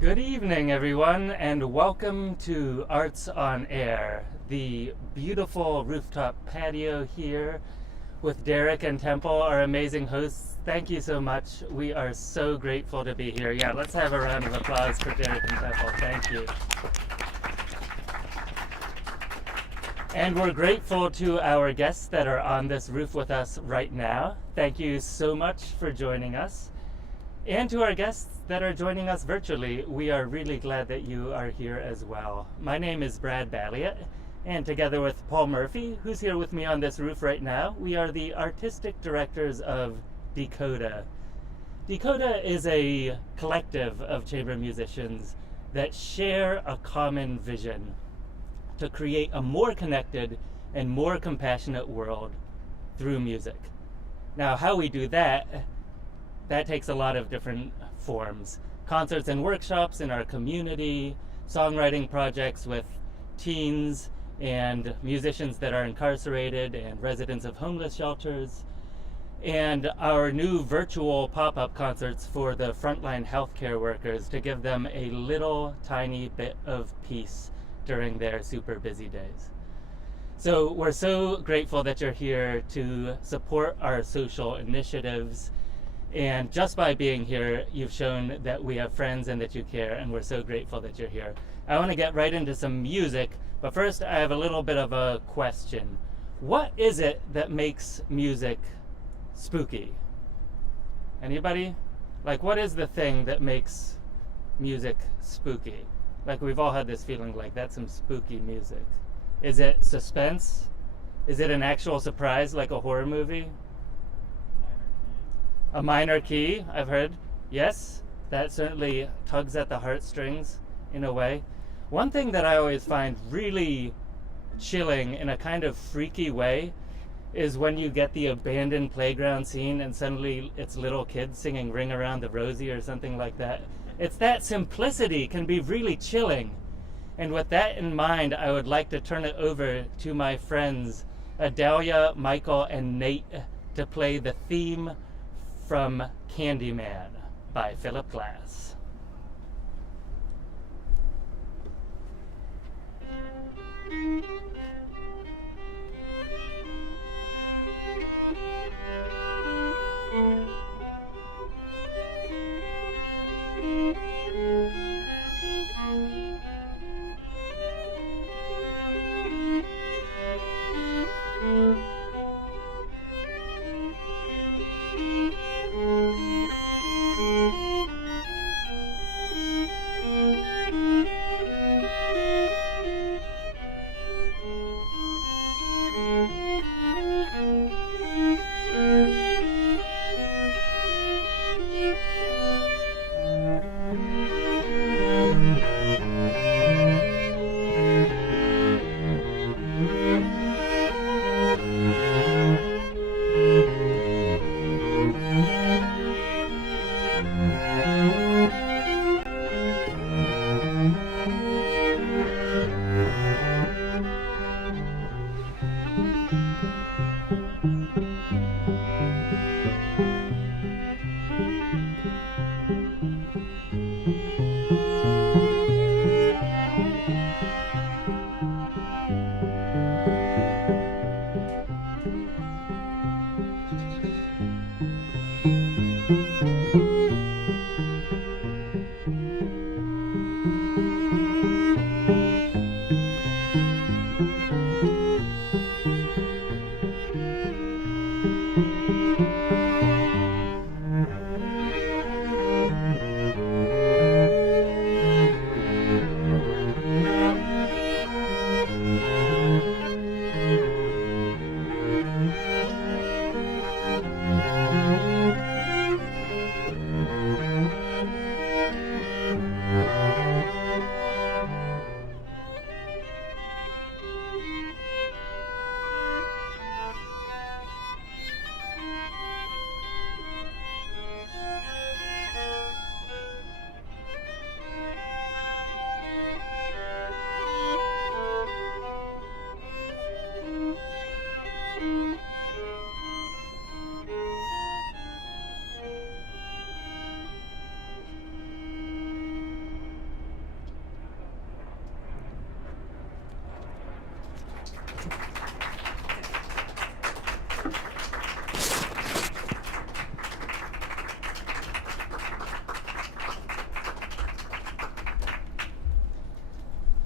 Good evening, everyone, and welcome to Arts on Air, the beautiful rooftop patio here with Derek and Temple, our amazing hosts. Thank you so much. We are so grateful to be here. Yeah, let's have a round of applause for Derek and Temple. Thank you. And we're grateful to our guests that are on this roof with us right now. Thank you so much for joining us. And to our guests that are joining us virtually, we are really glad that you are here as well. My name is Brad Balliett, and together with Paul Murphy, who's here with me on this roof right now, we are the artistic directors of Decoda. Decoda is a collective of chamber musicians that share a common vision to create a more connected and more compassionate world through music. Now, how we do that takes a lot of different forms. Concerts and workshops in our community, songwriting projects with teens and musicians that are incarcerated and residents of homeless shelters, and our new virtual pop-up concerts for the frontline healthcare workers to give them a little tiny bit of peace during their super busy days. So we're so grateful that you're here to support our social initiatives. And just by being here, you've shown that we have friends and that you care, and we're so grateful that you're here. I want to get right into some music, but first I have a little bit of a question. What is it that makes music spooky? Anybody? Like, what is the thing that makes music spooky? Like, we've all had this feeling like that's some spooky music. Is it suspense? Is it an actual surprise, like a horror movie? A minor key, I've heard. Yes, that certainly tugs at the heartstrings in a way. One thing that I always find really chilling in a kind of freaky way is when you get the abandoned playground scene and suddenly it's little kids singing Ring Around the Rosie or something like that. It's that simplicity can be really chilling. And with that in mind, I would like to turn it over to my friends Adelya, Michael, and Nate to play the theme from Candyman by Philip Glass.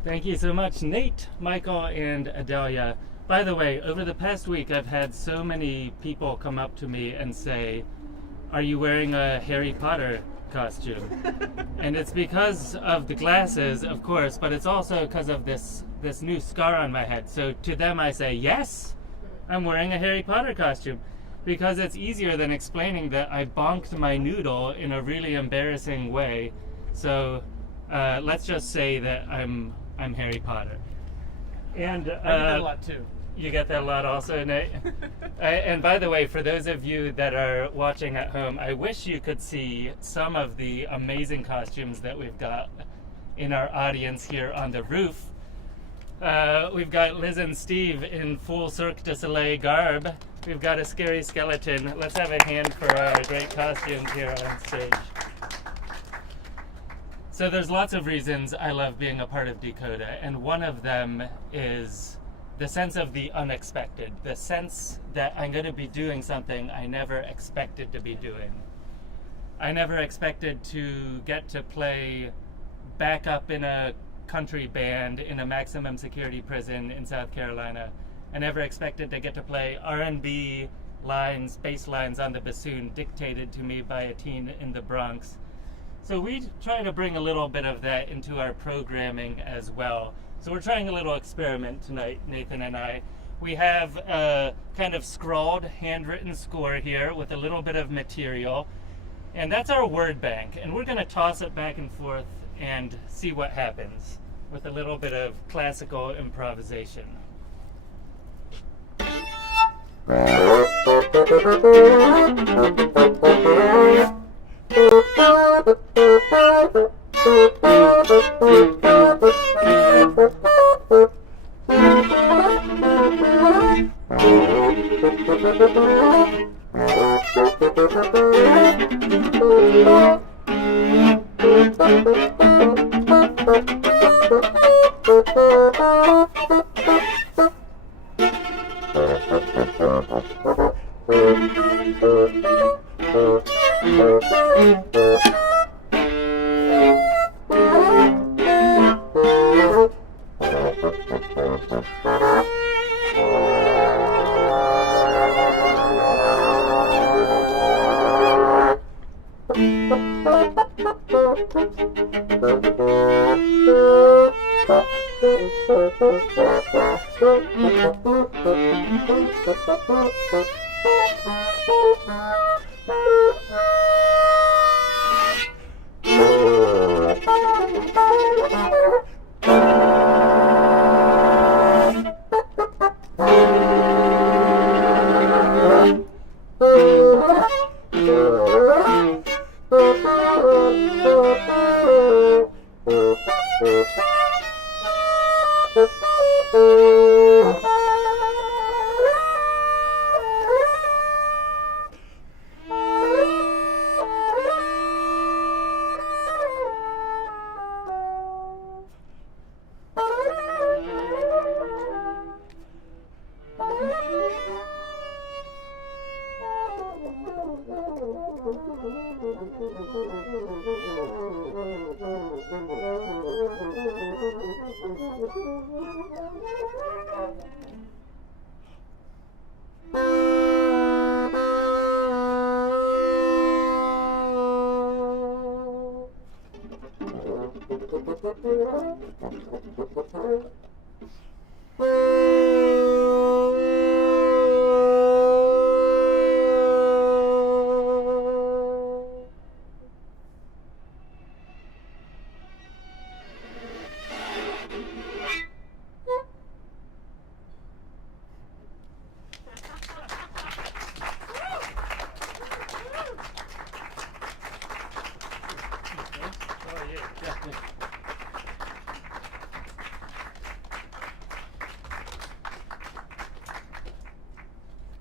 Thank you so much, Nate, Michael, and Adelya. By the way, over the past week, I've had so many people come up to me and say, "Are you wearing a Harry Potter costume?" And it's because of the glasses, of course, but it's also because of this new scar on my head. So to them, I say, yes, I'm wearing a Harry Potter costume, because it's easier than explaining that I bonked my noodle in a really embarrassing way. So let's just say that I'm Harry Potter. And I get that a lot too. You get that a lot also, Nate? And by the way, for those of you that are watching at home, I wish you could see some of the amazing costumes that we've got in our audience here on the roof. We've got Liz and Steve in full Cirque du Soleil garb. We've got a scary skeleton. Let's have a hand for our great costumes here on stage. So there's lots of reasons I love being a part of Decoda, and one of them is the sense of the unexpected, the sense that I'm going to be doing something I never expected to be doing. I never expected to get to play backup in a country band in a maximum security prison in South Carolina. I never expected to get to play R&B lines, bass lines on the bassoon dictated to me by a teen in the Bronx. So we try to bring a little bit of that into our programming as well. So we're trying a little experiment tonight, Nathan and I. We have a kind of scrawled, handwritten score here with a little bit of material. And that's our word bank. And we're going to toss it back and forth and see what happens with a little bit of classical improvisation.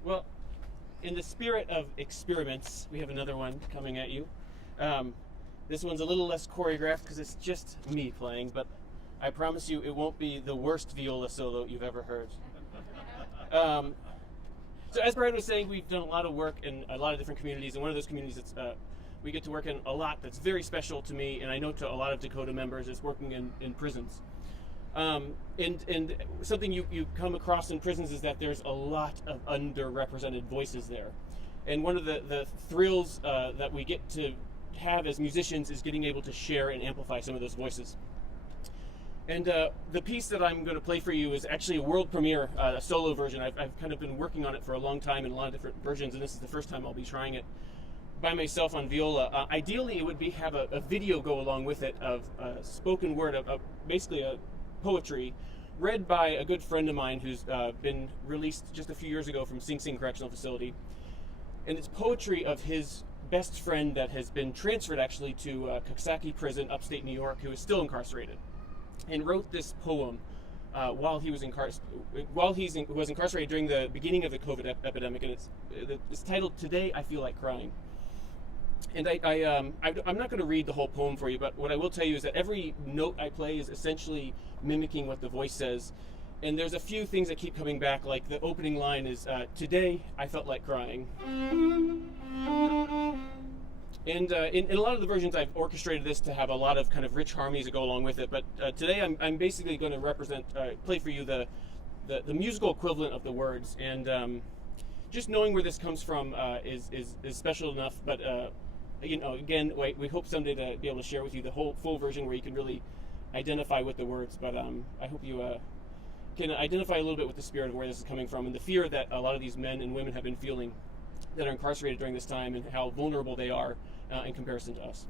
Well, in the spirit of experiments, we have another one coming at you. This one's a little less choreographed because it's just me playing, but I promise you it won't be the worst viola solo you've ever heard. So as Brian was saying, we've done a lot of work in a lot of different communities, and one of those communities that's we get to work in a lot that's very special to me, and I know to a lot of Decoda members, is working in prisons. And something you come across in prisons is that there's a lot of underrepresented voices there. And one of the thrills that we get to have as musicians is getting able to share and amplify some of those voices. And the piece that I'm going to play for you is actually a world premiere, a solo version. I've kind of been working on it for a long time in a lot of different versions, and this is the first time I'll be trying it by myself on viola. Ideally, it would be have a video go along with it of spoken word, of basically a poetry read by a good friend of mine who's been released just a few years ago from Sing Sing Correctional Facility. And it's poetry of his best friend that has been transferred actually to Coxsackie Prison, upstate New York, who is still incarcerated, and wrote this poem while he was incarcerated during the beginning of the COVID epidemic, and it's titled "Today I Feel Like Crying." And I'm not going to read the whole poem for you, but what I will tell you is that every note I play is essentially mimicking what the voice says. And there's a few things that keep coming back, like the opening line is, "Today I felt like crying." And in a lot of the versions, I've orchestrated this to have a lot of kind of rich harmonies that go along with it. But today, I'm basically going to play for you the musical equivalent of the words. And just knowing where this comes from is special enough. But again, we hope someday to be able to share with you the whole full version where you can really identify with the words. But I hope you can identify a little bit with the spirit of where this is coming from and the fear that a lot of these men and women have been feeling that are incarcerated during this time, and how vulnerable they are in comparison to us.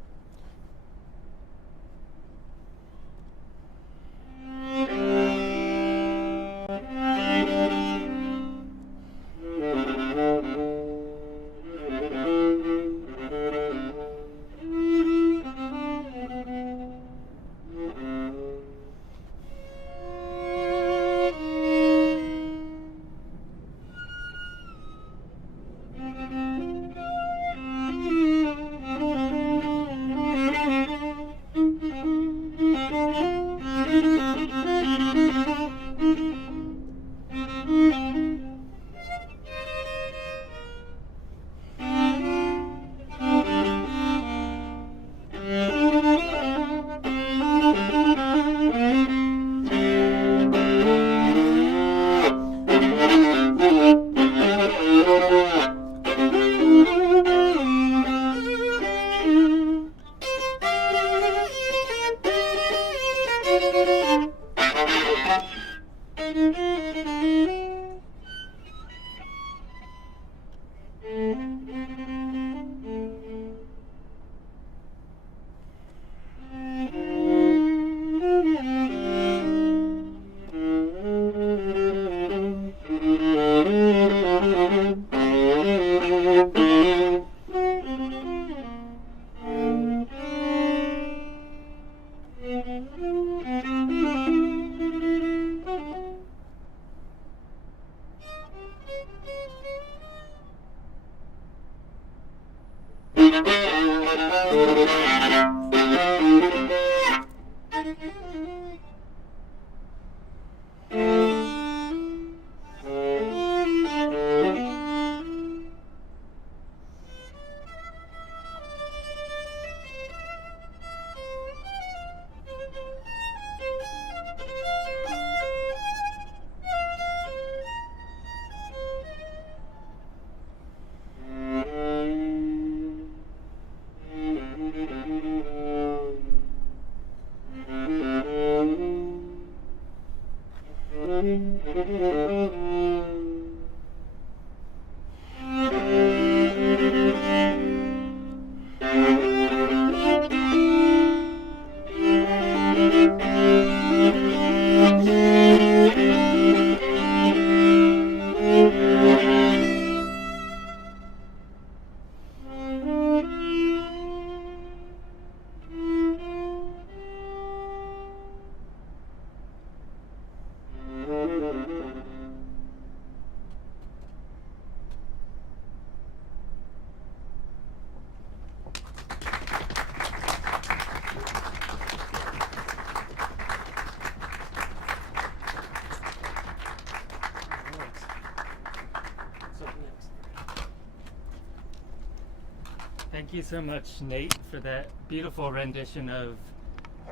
Thank you so much, Nate, for that beautiful rendition of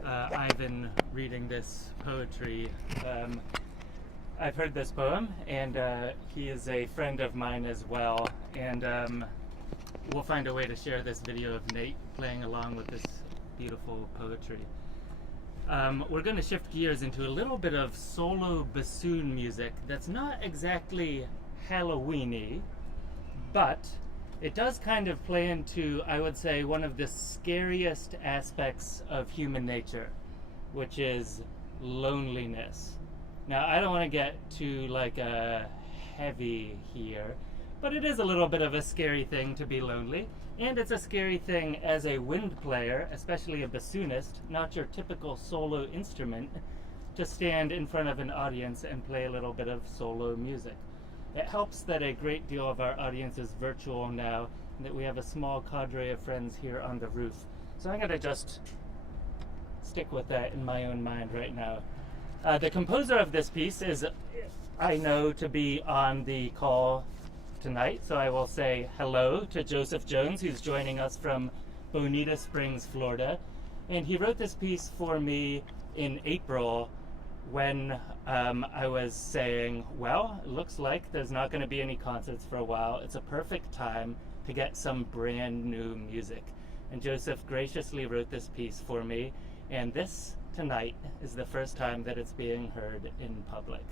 Ivan reading this poetry. I've heard this poem, and he is a friend of mine as well, and we'll find a way to share this video of Nate playing along with this beautiful poetry. We're going to shift gears into a little bit of solo bassoon music that's not exactly Halloween-y, but it does kind of play into, I would say, one of the scariest aspects of human nature, which is loneliness. Now, I don't want to get too heavy here, but it is a little bit of a scary thing to be lonely, and it's a scary thing as a wind player, especially a bassoonist, not your typical solo instrument, to stand in front of an audience and play a little bit of solo music. It helps that a great deal of our audience is virtual now, and that we have a small cadre of friends here on the roof. So I'm going to just stick with that in my own mind right now. The composer of this piece is, I know, to be on the call tonight, so I will say hello to Joseph Jones, who's joining us from Bonita Springs, Florida. And he wrote this piece for me in April when I was saying, well, it looks like there's not going to be any concerts for a while. It's a perfect time to get some brand new music. And Joseph graciously wrote this piece for me, and this tonight is the first time that it's being heard in public.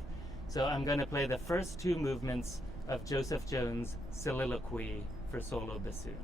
So I'm going to play the first two movements of Joseph Jones' Soliloquy for solo bassoon.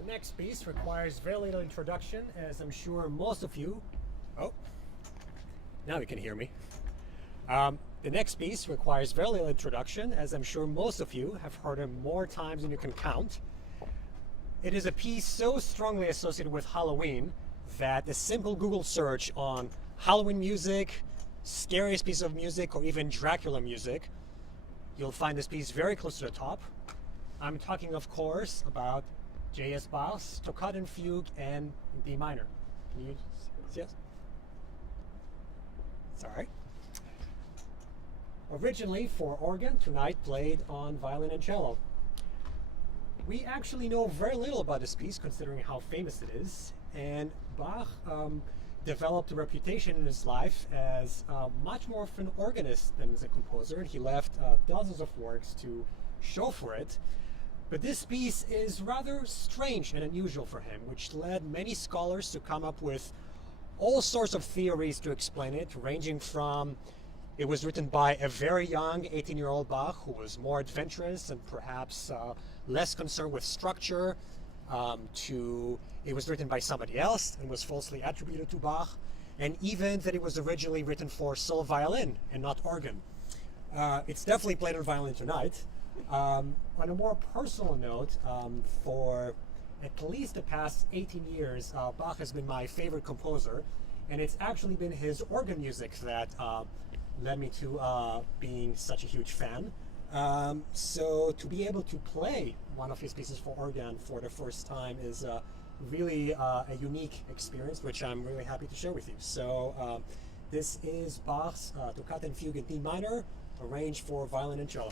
The next piece requires very little introduction, as I'm sure most of you... Oh, now you can hear me. The next piece requires very little introduction, as I'm sure most of you have heard it more times than you can count. It is a piece so strongly associated with Halloween that a simple Google search on Halloween music, scariest piece of music, or even Dracula music, you'll find this piece very close to the top. I'm talking, of course, about J.S. Bach's Toccata and Fugue and D minor. Can you see us? It's all right. Originally for organ, tonight played on violin and cello. We actually know very little about this piece, considering how famous it is, and Bach developed a reputation in his life as much more of an organist than as a composer, and he left dozens of works to show for it. But this piece is rather strange and unusual for him, which led many scholars to come up with all sorts of theories to explain it, ranging from it was written by a very young 18-year-old Bach who was more adventurous and perhaps less concerned with structure, to it was written by somebody else and was falsely attributed to Bach, and even that it was originally written for solo violin and not organ. It's definitely played on violin tonight. On a more personal note, for at least the past 18 years, Bach has been my favorite composer, and it's actually been his organ music that led me to being such a huge fan. So to be able to play one of his pieces for organ for the first time is really a unique experience, which I'm really happy to share with you. So this is Bach's Toccata and Fugue in D minor, arranged for violin and cello.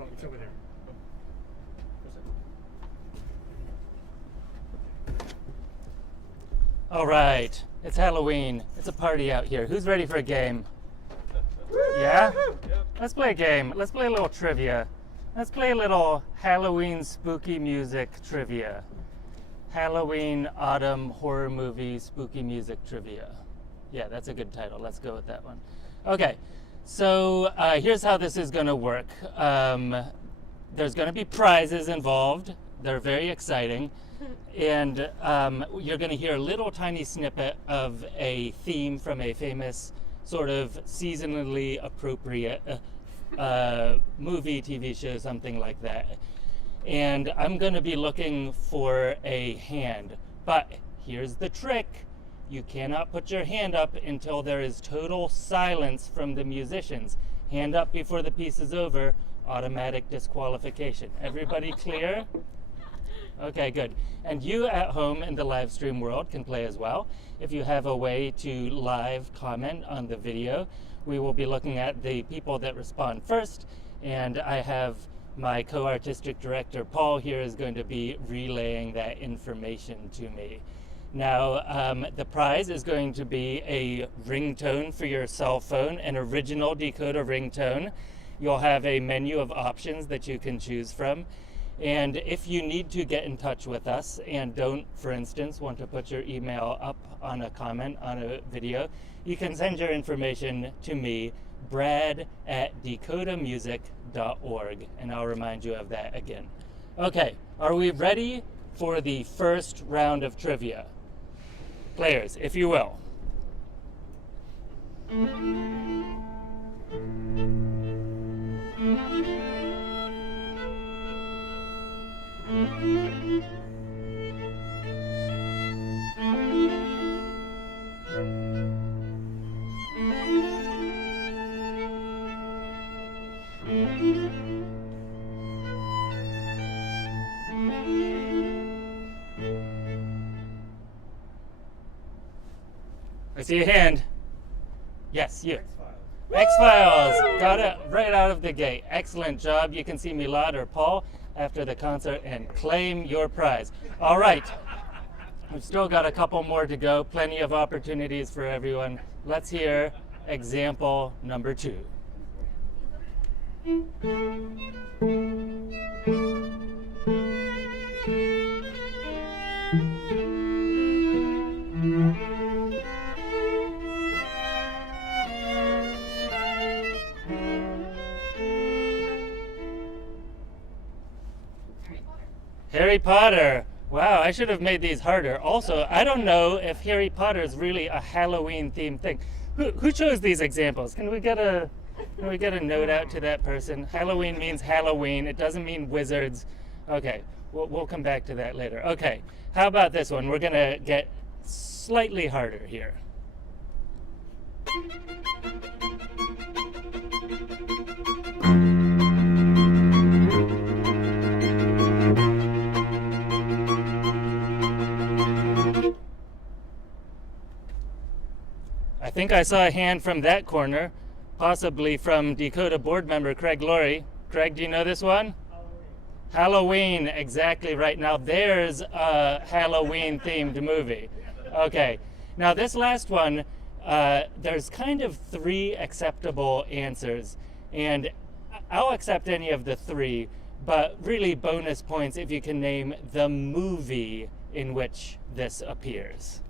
Oh, it's over there. All right, it's Halloween. It's a party out here. Who's ready for a game? Yeah? Let's play a game. Let's play a little trivia. Let's play a little Halloween spooky music trivia. Halloween autumn horror movie spooky music trivia. Yeah, that's a good title. Let's go with that one. Okay, so here's how this is going to work. There's going to be prizes involved. They're very exciting. And you're going to hear a little tiny snippet of a theme from a famous sort of seasonally appropriate movie, TV show, something like that. And I'm going to be looking for a hand. But here's the trick. You cannot put your hand up until there is total silence from the musicians. Hand up before the piece is over, automatic disqualification. Everybody clear? Okay, good. And you at home in the live stream world can play as well. If you have a way to live comment on the video, we will be looking at the people that respond first. And I have my co-artistic director, Paul, here is going to be relaying that information to me. Now, the prize is going to be a ringtone for your cell phone, an original Decoda ringtone. You'll have a menu of options that you can choose from. And if you need to get in touch with us and don't, for instance, want to put your email up on a comment on a video, you can send your information to me, brad@decodamusic.org, and I'll remind you of that again. Okay, are we ready for the first round of trivia? Players, if you will. I see a hand. Yes, you. X-Files. Got it right out of the gate. Excellent job. You can see Milad or Paul after the concert and claim your prize. All right. We've still got a couple more to go. Plenty of opportunities for everyone. Let's hear example number 2. Harry Potter. Wow, I should have made these harder. Also, I don't know if Harry Potter is really a Halloween themed thing. Who chose these examples? Can we get a note out to that person? Halloween means Halloween. It doesn't mean wizards. Okay, we'll come back to that later. Okay, how about this one? We're gonna get slightly harder here. I think I saw a hand from that corner, possibly from Decoda board member Craig Laurie. Craig, do you know this one? Halloween, exactly right. Now there's a Halloween themed movie. Okay, now this last one, there's kind of 3 acceptable answers, and I'll accept any of the 3, but really bonus points if you can name the movie in which this appears.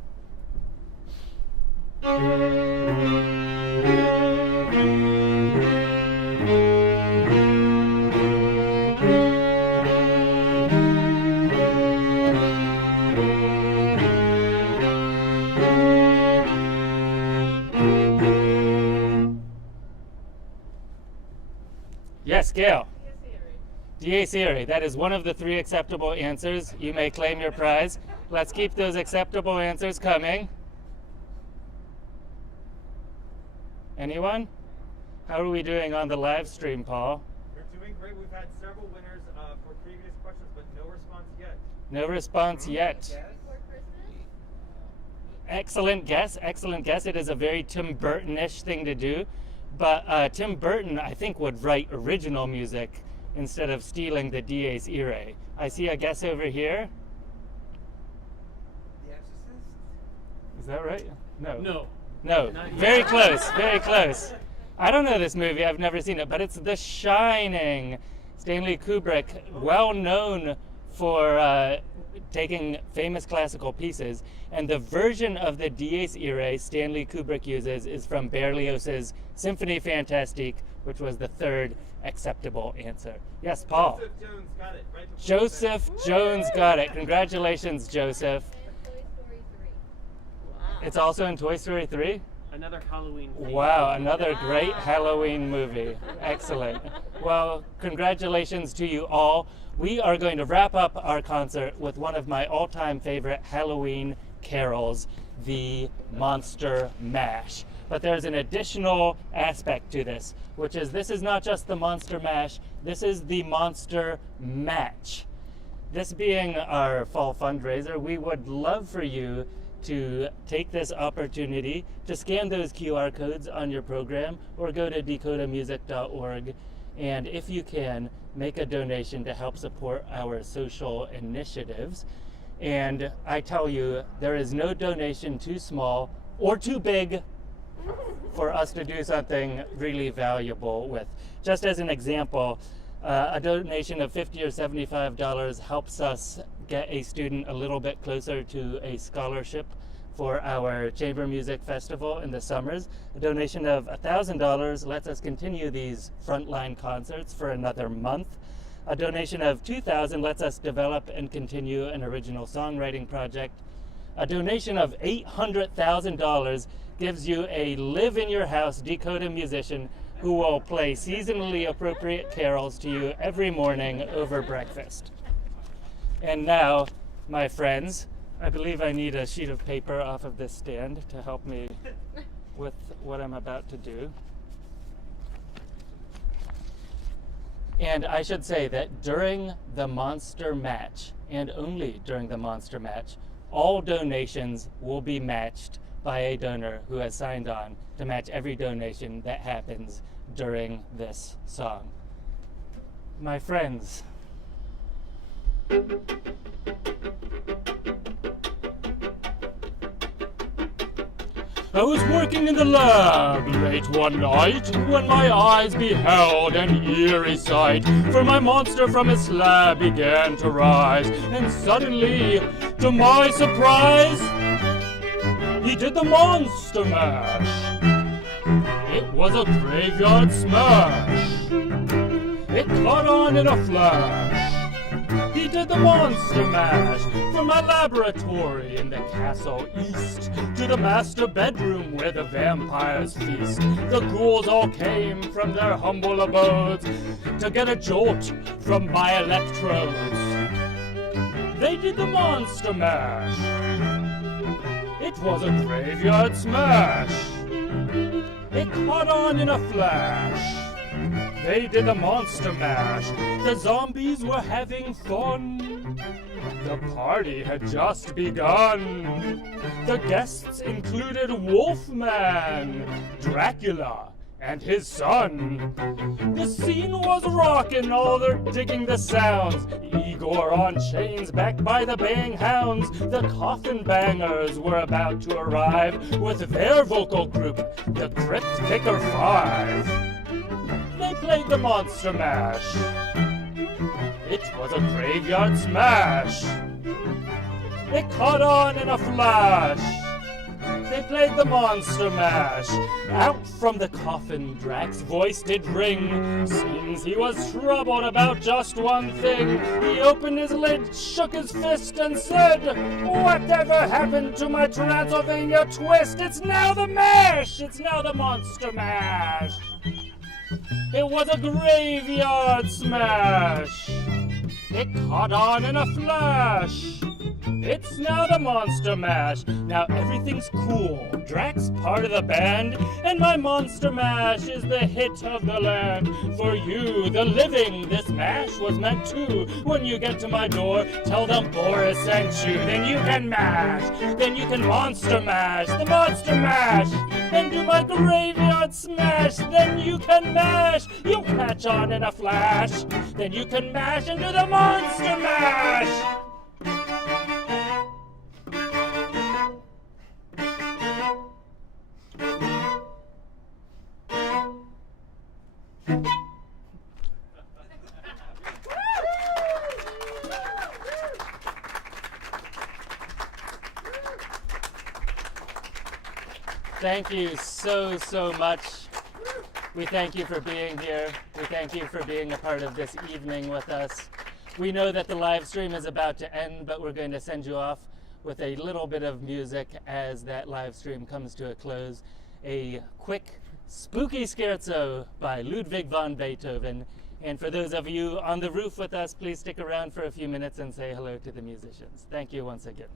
Yes, Gail. Dies Irae. That is one of the 3 acceptable answers. You may claim your prize. Let's keep those acceptable answers coming. Anyone? How are we doing on the live stream, Paul? We're doing great. We've had several winners for previous questions, but no response yet. No response yet. Excellent guess, excellent guess. It is a very Tim Burton-ish thing to do. But Tim Burton, I think, would write original music instead of stealing the dies irae. I see a guess over here. The Exorcist? Is that right? No. No. No. Not yet. Very close. Very close. I don't know this movie. I've never seen it, but it's The Shining. Stanley Kubrick, well known for taking famous classical pieces, and the version of the dies irae Stanley Kubrick uses is from Berlioz's Symphonie Fantastique, which was the third acceptable answer. Yes, Paul. Joseph Jones got it right before Joseph Jones got it. Congratulations, Joseph. And Toy Story 3. Wow. It's also in Toy Story 3? Another Halloween theme. Wow, another great Halloween movie. Excellent. Well, congratulations to you all. We are going to wrap up our concert with one of my all-time favorite Halloween carols, the Monster Mash. But there's an additional aspect to this, which is this is not just the Monster Mash, this is the Monster Match. This being our fall fundraiser, we would love for you to take this opportunity to scan those QR codes on your program or go to decodamusic.org, and if you can, make a donation to help support our social initiatives. And I tell you, there is no donation too small or too big for us to do something really valuable with. Just as an example, a donation of $50 or $75 helps us get a student a little bit closer to a scholarship for our chamber music festival in the summers. A donation of $1,000 lets us continue these frontline concerts for another month. A donation of $2,000 lets us develop and continue an original songwriting project. A donation of $800,000 gives you a live-in-your-house Decoda musician who will play seasonally appropriate carols to you every morning over breakfast. And now, my friends, I believe I need a sheet of paper off of this stand to help me with what I'm about to do. And I should say that during the Monster Match, and only during the Monster Match, all donations will be matched by a donor who has signed on to match every donation that happens during this song. My friends, I was working in the lab late one night when my eyes beheld an eerie sight. For my monster from his slab began to rise, and suddenly, to my surprise, he did the Monster Mash. It was a graveyard smash. It caught on in a flash. He did the Monster Mash from my laboratory in the castle east to the master bedroom where the vampires feast. The ghouls all came from their humble abodes to get a jolt from my electrodes. They did the Monster Mash. It was a graveyard smash. It caught on in a flash. They did the Monster Mash. The zombies were having fun. The party had just begun. The guests included Wolfman, Dracula, and his son. The scene was rockin', all they're digging the sounds. Igor on chains, backed by the bang hounds. The coffin bangers were about to arrive with their vocal group, the Crypt Kicker 5. They played the Monster Mash. It was a graveyard smash. It caught on in a flash. They played the Monster Mash. Out from the coffin Drac's voice did ring. Seems he was troubled about just one thing. He opened his lid, shook his fist, and said, "Whatever happened to my Transylvania twist? It's now the mash! It's now the Monster Mash!" It was a graveyard smash. It caught on in a flash. It's now the Monster Mash. Now everything's cool. Drax part of the band, and my Monster Mash is the hit of the land. For you, the living, this mash was meant to. When you get to my door, tell them Boris sent you. Then you can mash. Then you can Monster Mash. The Monster Mash. And do my graveyard smash. Then you can mash. You'll catch on in a flash. Then you can mash and do the Monster Mash. Thank you so much. We thank you for being here. We thank you for being a part of this evening with us. We know that the live stream is about to end, but we're going to send you off with a little bit of music as that live stream comes to a close. A quick, spooky Scherzo by Ludwig van Beethoven. And for those of you on the roof with us, please stick around for a few minutes and say hello to the musicians. Thank you once again.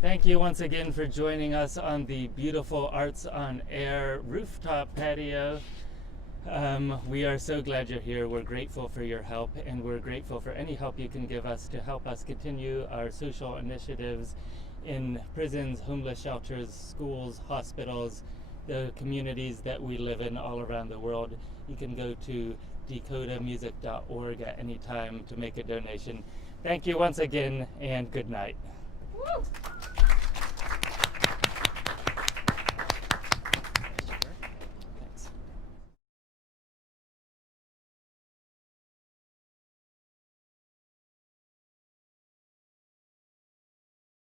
Thank you once again for joining us on the beautiful Arts on Air rooftop patio. We are so glad you're here. We're grateful for your help, and we're grateful for any help you can give us to help us continue our social initiatives in prisons, homeless shelters, schools, hospitals, the communities that we live in all around the world. You can go to decodamusic.org at any time to make a donation. Thank you once again, and good night. Woo!